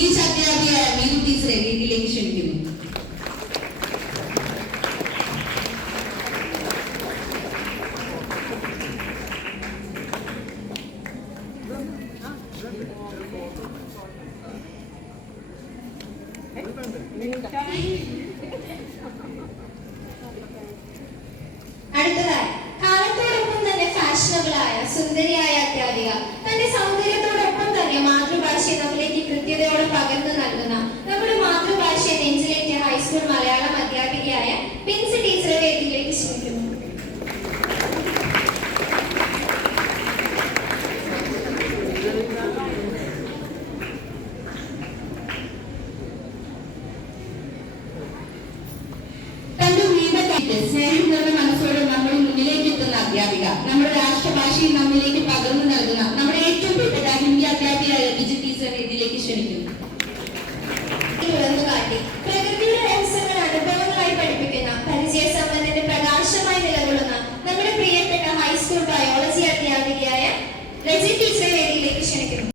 English അധ്യാപികയായ മീനു ടീച്ചറെ വേദിയിലേക്ക് ക്ഷണിക്കുന്നു. അടുത്തതായി കാലത്തോടൊപ്പം തന്നെ ഫാഷനബിളായ സുന്ദരിയായ അധ്യാപിക തന്റെ സൗന്ദര്യത്തോടൊപ്പം തന്നെ മാതൃഭാഷയെ നമ്മിലേക്ക് കൃത്യതയോടെ പകർന്നു നൽകുന്ന നമ്മുടെ മാതൃഭാഷയെ നെഞ്ചിലേറ്റിയ ഹൈസ്കൂൾ മലയാളം അധ്യാപികയായ പിൻസി ടീച്ചറെ വേദിയിലേക്ക് ക്ഷണിക്കുന്നു. സ്നേഹിതരുടെ മനസ്സോടെ നമ്മുടെ മുന്നിലേക്ക് എത്തുന്ന അധ്യാപിക നമ്മുടെ രാഷ്ട്രഭാഷയിൽ നമ്മിലേക്ക് പകർന്നു നൽകുന്ന നമ്മുടെ ഏറ്റവും പ്രിയപ്പെട്ട ഹിന്ദി അധ്യാപികയായ ബിജു ടീച്ചറെ വേദിയിലേക്ക് ക്ഷണിക്കുന്നു. കാട്ടി പ്രകൃതിയുടെ രഹസ്യങ്ങൾ അനുഭവങ്ങളായി പഠിപ്പിക്കുന്ന പരിചയസമ്പന്നന്റെ പ്രകാശമായി നിലകൊള്ളുന്ന നമ്മുടെ പ്രിയപ്പെട്ട ഹൈസ്കൂൾ ബയോളജി അധ്യാപികയായ രജി ടീച്ചറെ വേദിയിലേക്ക് ക്ഷണിക്കുന്നു.